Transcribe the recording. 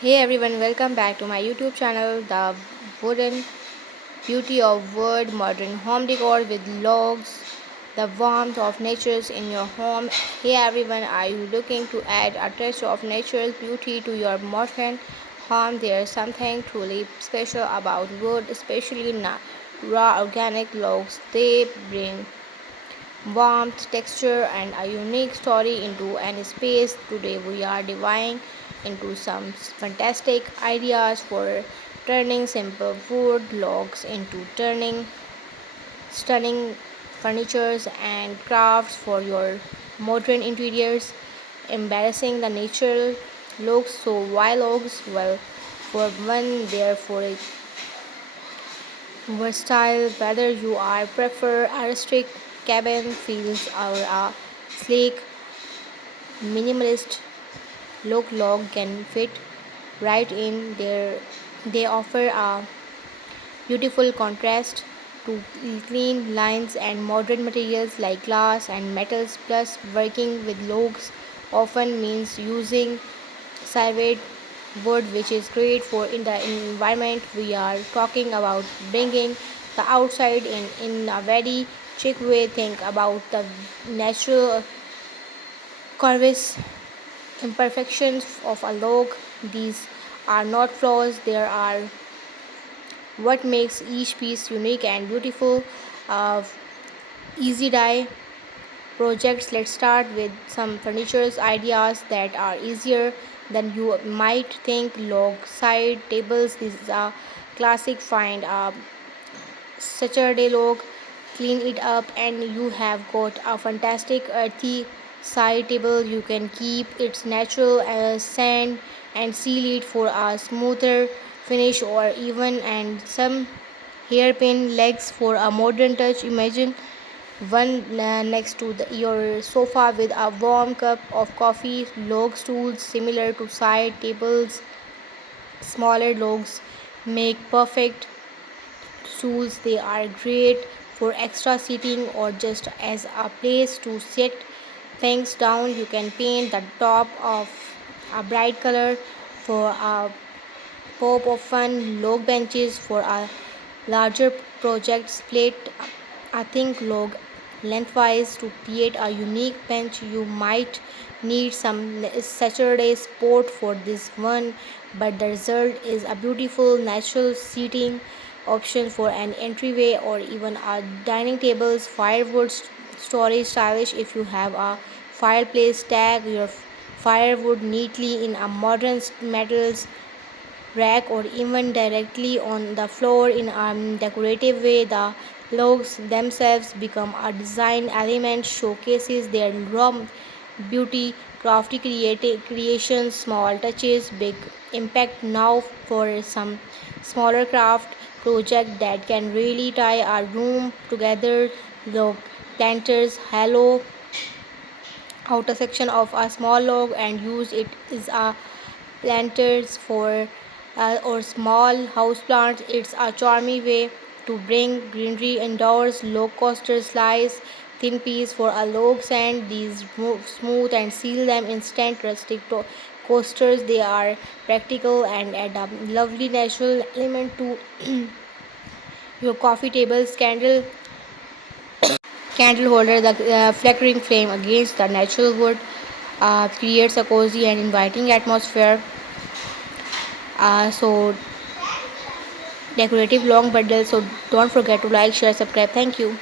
Hey everyone, welcome back to my YouTube channel, The Wooden Beauty of Wood Modern Home Decor with logs, the warmth of natures in your home. Hey everyone, are you looking to add a touch of natural beauty to your modern home? There's something truly special about wood, especially raw organic logs. They bring warmth, texture, and a unique story into any space. Today, we are diving into some fantastic ideas for turning simple wood logs into turning stunning furnitures and crafts for your modern interiors. Embarrassing the natural looks so why logs? Well, for one, therefore, it versatile whether you are prefer a rustic cabin feels or a sleek minimalist look log can fit right in there. They offer a beautiful contrast to clean lines and modern materials like glass and metals. Plus working with logs often means using salvage wood, which is great for in the environment. We are talking about bringing the outside in a very chic way. Think about the natural curves, imperfections of a log. These are not flaws, they are what makes each piece unique and beautiful. Uh, Easy dye projects. Let's start with some furniture ideas that are easier than you might think. Log side tables. This is a classic find. Saturday log, clean it up, and you have got a fantastic earthy side table. You can keep its natural sand and seal it for a smoother finish, or even and some hairpin legs for a modern touch. Imagine one next to your sofa with a warm cup of coffee. Log stools similar to side tables. Smaller logs make perfect stools. They are great for extra seating or just as a place to sit things down. You can paint the top of a bright color for a pop of fun. Log benches for a larger project. Split a think log lengthwise to create a unique bench. You might need some Saturday support for this one, but the result is a beautiful natural seating option for an entryway or even a dining tables. Firewood storage stylish if you have a fireplace. Tag your firewood neatly in a modern metals rack or even directly on the floor in a decorative way. The logs themselves become a design element, showcases their raw beauty, crafty creations, small touches, big impact. Now for some smaller craft project that can really tie a room together. Log planters, hollow outer section of a small log and use it as a planters for or small house plants. It's a charming way to bring greenery indoors. Low coaster slice thin piece for a log sand. These move smooth and seal them instant rustic coasters. They are practical and add a lovely natural element to your coffee tables. Candle holder, the flickering flame against the natural wood creates a cozy and inviting atmosphere. So decorative long bundle. So don't forget to like, share, subscribe. Thank you.